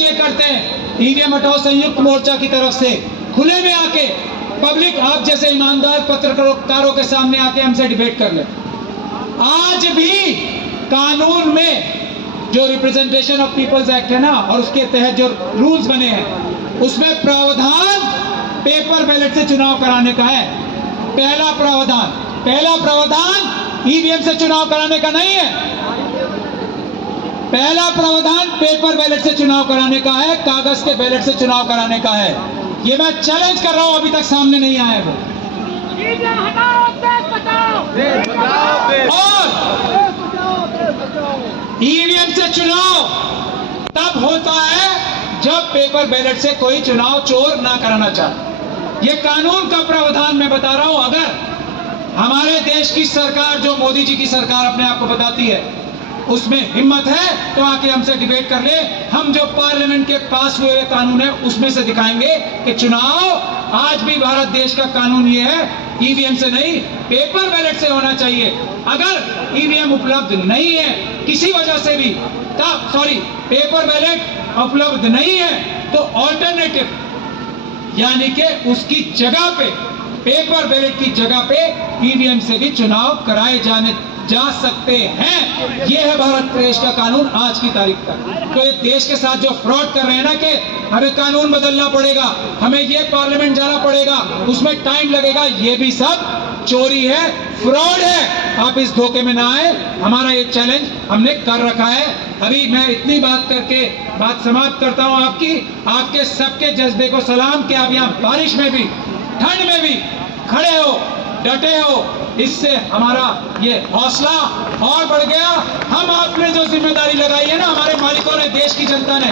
ये करते हैं ईवीएम हटाओ संयुक्त मोर्चा की तरफ से खुले में आके पब्लिक आप जैसे ईमानदार पत्रकारों के सामने आके हमसे डिबेट कर ले। आज भी कानून में जो रिप्रेजेंटेशन ऑफ पीपल्स एक्ट है ना, और उसके तहत जो रूल्स बने हैं उसमें प्रावधान पेपर बैलेट से चुनाव कराने का है। पहला प्रावधान ईवीएम से चुनाव कराने का नहीं है। पहला प्रावधान पेपर बैलेट से चुनाव कराने का है, कागज के बैलेट से चुनाव कराने का है। ये मैं चैलेंज कर रहा हूं, अभी तक सामने नहीं आया वो। और ईवीएम से चुनाव तब होता है जब पेपर बैलेट से कोई चुनाव चोर ना कराना चाहे। ये कानून का प्रावधान मैं बता रहा हूं। अगर हमारे देश की सरकार, जो मोदी जी की सरकार अपने आप को बताती है, उसमें हिम्मत है तो आके हमसे डिबेट कर ले। हम जो पार्लियामेंट के पास हुए कानून है उसमें से दिखाएंगे कि चुनाव आज भी भारत देश का कानून ये है, ईवीएम से नहीं पेपर बैलेट से होना चाहिए। अगर ईवीएम उपलब्ध नहीं है किसी वजह से भी, पेपर बैलेट उपलब्ध नहीं है तो ऑल्टरनेटिव यानी कि उसकी जगह पे, पेपर बैलेट की जगह पे ईवीएम से भी चुनाव कराए जा सकते हैं। यह है भारत देश का कानून आज की तारीख तक। तो ये देश के साथ जो फ्रॉड कर रहे हैं ना कि हमें कानून बदलना पड़ेगा, हमें ये पार्लियामेंट जाना पड़ेगा, उसमें टाइम लगेगा, ये भी सब चोरी है, फ्रॉड है। आप इस धोखे में ना आए। हमारा ये चैलेंज हमने कर रखा है। अभी मैं इतनी बात करके बात समाप्त करता हूं। आपके सबके जज्बे को सलाम कि आप यहाँ बारिश में भी ठंड में भी खड़े हो, डटे हो, इससे हमारा ये हौसला और बढ़ गया। हम आपने जो जिम्मेदारी लगाई है ना, हमारे मालिकों ने, देश की जनता ने,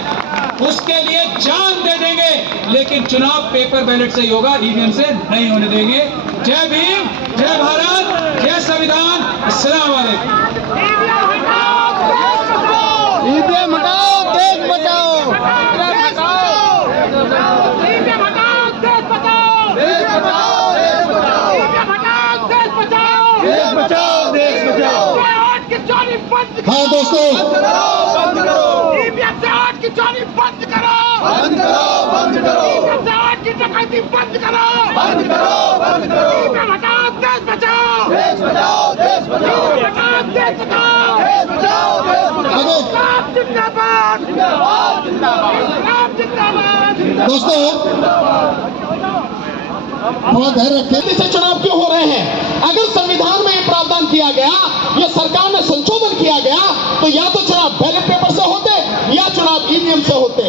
उसके लिए जान दे देंगे, लेकिन चुनाव पेपर बैलेट से ही होगा, ईवीएम से नहीं होने देंगे। जय भीम, जय भारत, जय संविधान। अस्सलाम वालेकुम। ईवीएम हटाओ, देश बचाओ। हाँ दोस्तों, बंद करो। ईवीएम से आज की चोरी बंद करो। बंद करो। ईवीएम से आज की डकैती बंद करो। बंद करो। ईवीएम हटाओ, देश बचाओ। देश बचाओ। ईवीएम हटाओ, देश बचाओ। इंकलाब जिंदाबाद। इंकलाब जिंदाबाद। दोस्तों थोड़ा धैर्य रखें। से चुनाव क्यों हो रहे हैं? अगर संविधान में ये प्रावधान किया गया, ये सरकार में संशोधन किया गया, तो या तो चुनाव बैलेट पेपर से होते या चुनाव ईवीएम से होते।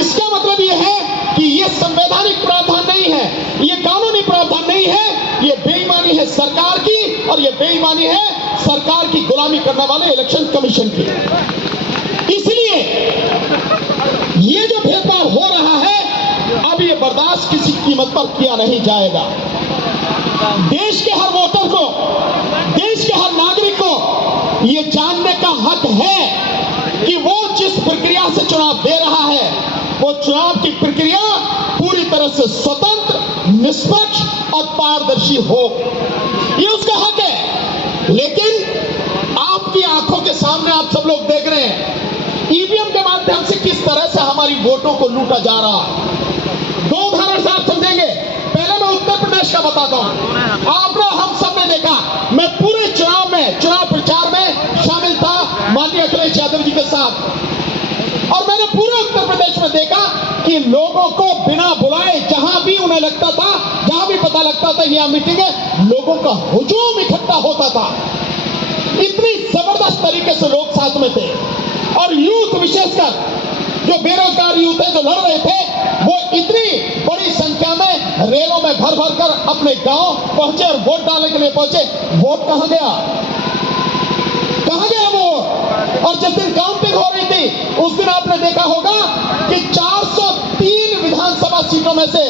इसका मतलब ये है कि ये संवैधानिक प्रावधान नहीं है, ये कानूनी प्रावधान नहीं है, ये बेईमानी है सरकार की, और ये बेईमानी है सरकार की गुलामी करने वाले इलेक्शन कमीशन की। इसलिए ये जो भेदभाव हो रहा है, अब ये बर्दाश्त किसी कीमत पर किया नहीं जाएगा। देश के हर वोटर को, देश के हर नागरिक को ये जानने का हक है कि वो जिस प्रक्रिया से चुनाव दे रहा है, वो चुनाव की प्रक्रिया पूरी तरह से स्वतंत्र, निष्पक्ष और पारदर्शी हो। ये उसका हक है। लेकिन आपकी आंखों के सामने आप सब लोग देख रहे हैं ईवीएम के माध्यम से किस तरह से हमारी वोटों को लूटा जा रहा है। दो उदाहरण से आप समझेंगे। पहले मैं उत्तर प्रदेश का बताता हूं। आपने, हम सब ने देखा, मैं पूरे चुनाव प्रचार में शामिल था माननीय अखिलेश यादव जी के साथ, और मैंने पूरे उत्तर प्रदेश में देखा कि लोगों को बिना बुलाए जहां भी उन्हें लगता था, जहां भी पता लगता था यहां मीटिंग है, लोगों का हुजूम इकट्ठा होता था। इतनी जबरदस्त तरीके से लोग साथ में थे। और यूथ, विशेषकर जो बेरोजगार यूथ है, जो लड़ रहे थे, वो इतनी बड़ी संख्या में रेलों में भर भर कर अपने गांव पहुंचे और वोट डालने के लिए पहुंचे। वोट कहां गया वोट? और जिस दिन काउंटिंग हो रही थी उस दिन आपने देखा होगा कि 403 विधानसभा सीटों में से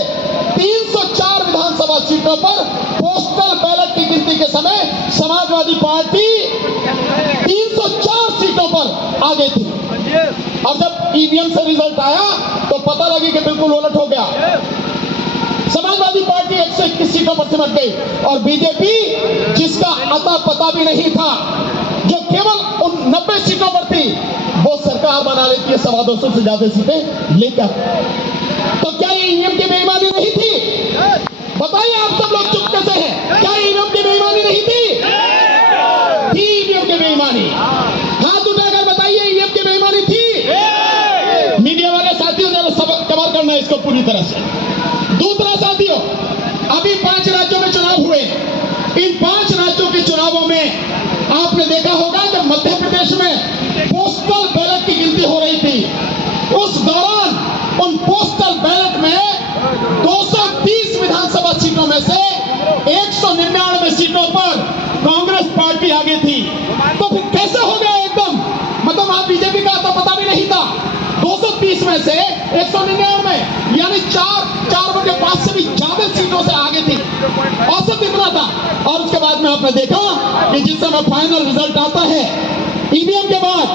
304 विधानसभा सीटों पर पोस्टल बैलेट की गिनती के समय समाजवादी पार्टी 304 सीटों पर आगे थी। और जब ईवीएम से रिजल्ट आया तो पता लगी कि बिल्कुल उलट हो गया। समाजवादी पार्टी 121 सीटों पर सिमट गई, और बीजेपी, जिसका अता पता भी नहीं था, जो केवल 90 सीटों पर थी, वो सरकार बना लेती है 250 से ज्यादा सीटें लेकर। तो क्या ये ईवीएम की बेईमानी नहीं थी? बताइए, आप सब लोग चुप कैसे हैं? क्या ईवीएम की बेईमानी नहीं थी? थी ईवीएम की बेईमानी। हाथ उठाकर बताइए, ईवीएम की बेईमानी थी? मीडिया वाले साथियों ने सब कवर करना है इसको पूरी तरह से। दूसरा साथियों, अभी 5 राज्यों में चुनाव हुए। इन 5 राज्यों के चुनावों में आपने देखा होगा जब मध्य प्रदेश में पोस्टल बैलेट की गिनती हो रही थी, उस दौरान उन पोस्टल बैलेट में 230 विधानसभा सीटों में से 199 सीटों पर कांग्रेस पार्टी आगे थी। तो फिर कैसे हो गया एकदम? मतलब वहां बीजेपी का तो पता भी नहीं था। 230 में से 199, यानी 4/5 से भी ज्यादा सीटों से आगे थी। औसत इतना था। और उसके बाद में आपने देखा कि जिस समय फाइनल रिजल्ट आता है ईवीएम के बाद,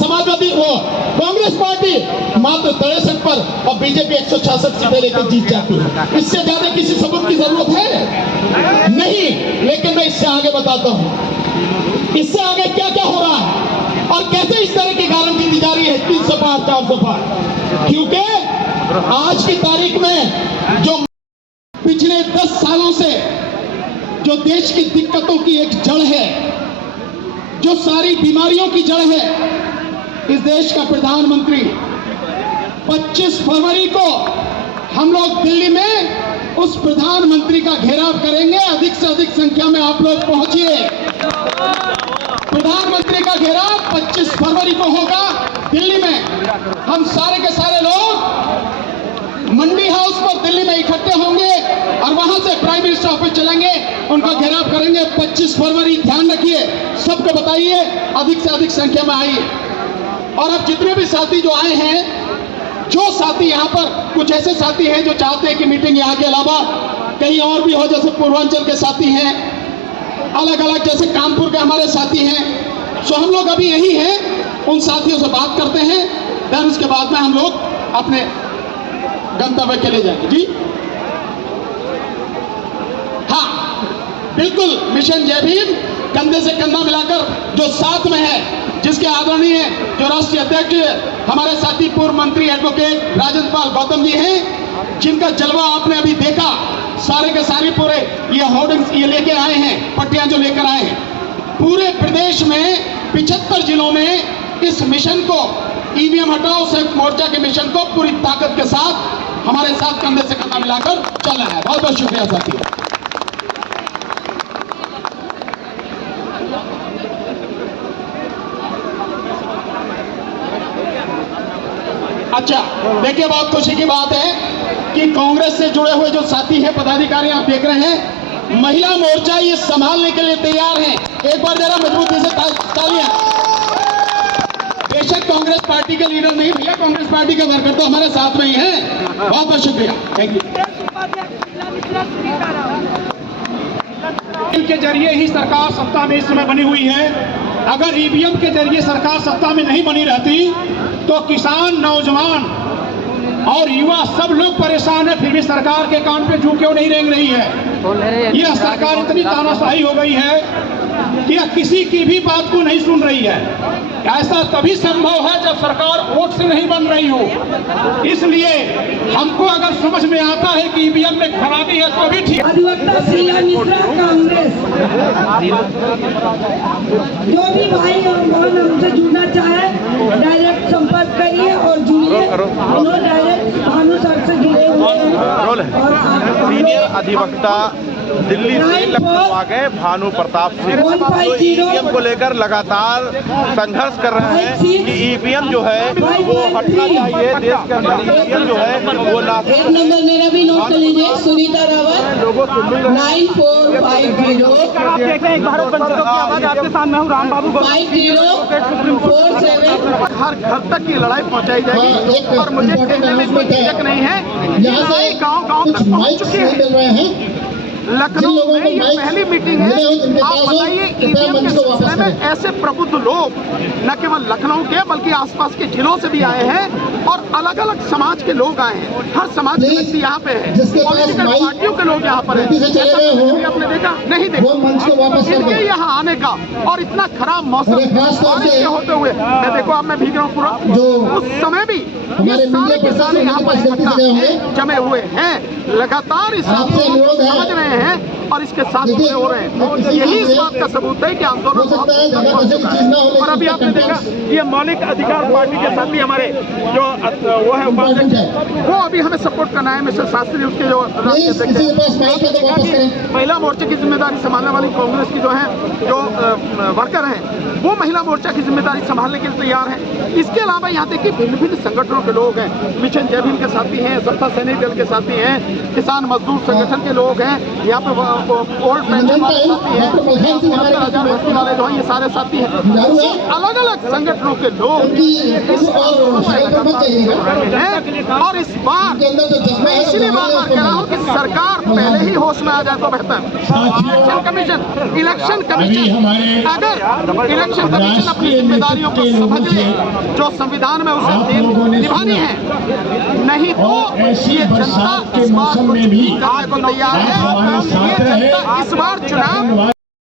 समाजवादी कांग्रेस पार्टी मात्र 63 पर और बीजेपी 166 सीटें लेकर जीत जाती है। इससे ज्यादा किसी सबूत की जरूरत है नहीं। लेकिन मैं इससे आगे बताता हूं, इससे आगे क्या क्या हो रहा है और कैसे इस तरह की गारंटी दी जा रही है 300 पार 400 पार। क्योंकि आज की तारीख में जो पिछले 10 सालों से जो देश की दिक्कतों की एक जड़ है, जो सारी बीमारियों की जड़ है, इस देश का प्रधानमंत्री 25 फरवरी को हम लोग दिल्ली में उस प्रधानमंत्री का घेराव करेंगे। अधिक से अधिक संख्या में आप लोग पहुंचिए। प्रधानमंत्री का घेराव 25 फरवरी को होगा दिल्ली में। हम सारे के सारे लोग मंडी हाउस पर दिल्ली में इकट्ठे होंगे और वहां से प्राइम मिनिस्टर ऑफिस चलेंगे, उनका घेराव करेंगे 25 फरवरी। ध्यान रखिए, सबको बताइए, अधिक से अधिक संख्या में आइए। और अब जितने भी साथी जो आए हैं, जो साथी यहाँ पर, कुछ ऐसे साथी हैं जो चाहते हैं कि मीटिंग यहाँ के अलावा कहीं और भी हो, जैसे पूर्वांचल के साथी हैं, अलग अलग जैसे कानपुर के हमारे साथी हैं। सो हम लोग अभी यही हैं, उन साथियों से बात करते हैं, फिर उसके बाद में हम लोग अपने गंतव्य के लिए जाएंगे। जी हाँ, बिल्कुल, मिशन जय भीम कंधे से कंधा मिलाकर जो साथ में है, जिसके आदरणीय जो राष्ट्रीय अध्यक्ष हमारे साथी पूर्व मंत्री एडवोकेट राजेंद्र पाल गौतम जी हैं, जिनका जलवा आपने अभी देखा। सारे के सारे पूरे ये होर्डिंग्स ये लेके आए हैं, पट्टियां जो लेकर आए हैं। पूरे प्रदेश में 75 जिलों में इस मिशन को, ईवीएम हटाओ संयुक्त मोर्चा के मिशन को पूरी ताकत के साथ हमारे साथ कंधे से कंधा मिलाकर चलना है। बहुत बहुत शुक्रिया साथी। अच्छा, देखिए, बहुत खुशी की बात है कि कांग्रेस से जुड़े हुए जो साथी हैं, पदाधिकारी आप देख रहे हैं, महिला मोर्चा ये संभालने के लिए तैयार हैं। एक बार जरा मजबूती से तालियां। बेशक कांग्रेस पार्टी के लीडर नहीं भैया, कांग्रेस पार्टी के वर्कर तो हमारे साथ में ही हैं। बहुत बहुत शुक्रिया, थैंक यू। के जरिए ही सरकार सत्ता में इस समय बनी हुई है। अगर ईवीएम के जरिए सरकार सत्ता में नहीं बनी रहती तो किसान, नौजवान और युवा सब लोग परेशान है, फिर भी सरकार के कान पे जू क्यों नहीं रेंग रही है? यह सरकार इतनी तानाशाही हो गई है कि यह किसी की भी बात को नहीं सुन रही है। ऐसा तभी संभव है जब सरकार वोट से नहीं बन रही हो। इसलिए हमको अगर समझ में आता है कि ईवीएम में खराबी है तो भी ठीक। अधिवक्ता श्रीला मिश्रा कांग्रेस, जो भी भाई और बहन हमसे जुड़ना चाहे डायरेक्ट संपर्क करिए और जुड़िए। उन्होंने डायरेक्ट भानु सर से जुड़े हुए हैं। और सीनियर अधिवक्ता दिल्ली से लखनऊ आ गए भानु प्रताप सिंह, जो ईवीएम को लेकर लगातार संघर्ष कर रहे हैं कि ईवीएम जो है वो हटना चाहिए। देश के अंदर ईवीएम जो है वो ना। एक नंबर मेरा भी नोट कर लीजिए, सुनीता रावत 9450 आप देख रहे हैं भारत बंचकों की आवाज आपके सामने हूँ, राम बाबू 5047। हर घर तक की लड़ाई पहुंचाई जाएगी। और मुझे कहने में कोई झिझक नहीं है, यहाँ से गाँव कुछ तक पहुंच माइक चुके मिल हैं। रहे हैं। लखनऊ में ये पहली मीटिंग है। आप बताइए, ईवीएम के सिलसिले में ऐसे प्रबुद्ध लोग न केवल लखनऊ के बल्कि आसपास के जिलों से भी आए हैं और अलग अलग समाज के लोग आए हैं, हर समाज के व्यक्ति यहाँ पे है, जिसके पास पॉलिटिकल माइक पार्टियों के लोग यहाँ पर गलती से चले गए हो, हैं। आपने देखा नहीं वो मंच को वापस देखा कर दो। इनके यहाँ आने का और इतना खराब मौसम अरे खास तौर बारिश से के होते हुए मैं देखो अब मैं भीग रहा हूँ पूरा, जो उस समय भी हमारे ये सारे के मीडिया सारे यहाँ पर पर्सन इकट्ठा गलती से गए हैं, जमे हुए हैं, लगातार इस आपसे अनुरोध है। समझ रहे हैं और इसके साथ देखिए, जुड़े हो रहे हैं। किसी यही इस से बात का सबूत है कि आंदोलन हो सकता है जगह वैसे की चीज ना हो, और अभी आपने देखा ये मौलिक अधिकार पार्टी के साथी हमारे जो वो है उपाध्यक्ष है, वो अभी हमें सपोर्ट करना है मिस्टर शास्त्री, उसके जो प्लीज किसी के पास माइक है तो वापस करें। महिला मोर्चे की जिम्मेदारी संभालने वाली कांग्रेस की जो है जो वर्कर हैं वो महिला मोर्चा की जिम्मेदारी संभालने के लिए तैयार हैं। इसके अलावा यहाँ देखिए भिन्न भिन्न संगठनों के लोग हैं, मिशन जय भीम के साथी हैं, सत्ता सैनिक दल के साथी हैं, किसान मजदूर संगठन के लोग हैं, यहाँ पे ओल्ड पेंशन वाले साथी हैं, बस्ती वाले जो हैं ये सारे साथी हैं, अलग अलग संगठनों के लोग हैं। और इस बार मैं इसीलिए बार बार कह रहा हूँ कि सरकार पहले ही होश में आ जाए तो बेहतर। इलेक्शन कमीशन अगर इलेक्शन कमीशन अपनी जिम्मेदारियों को समझ ले जो संविधान में उसे निभानी है, नहीं तो ये जनता इस बार कुछ भी करने को तैयार है।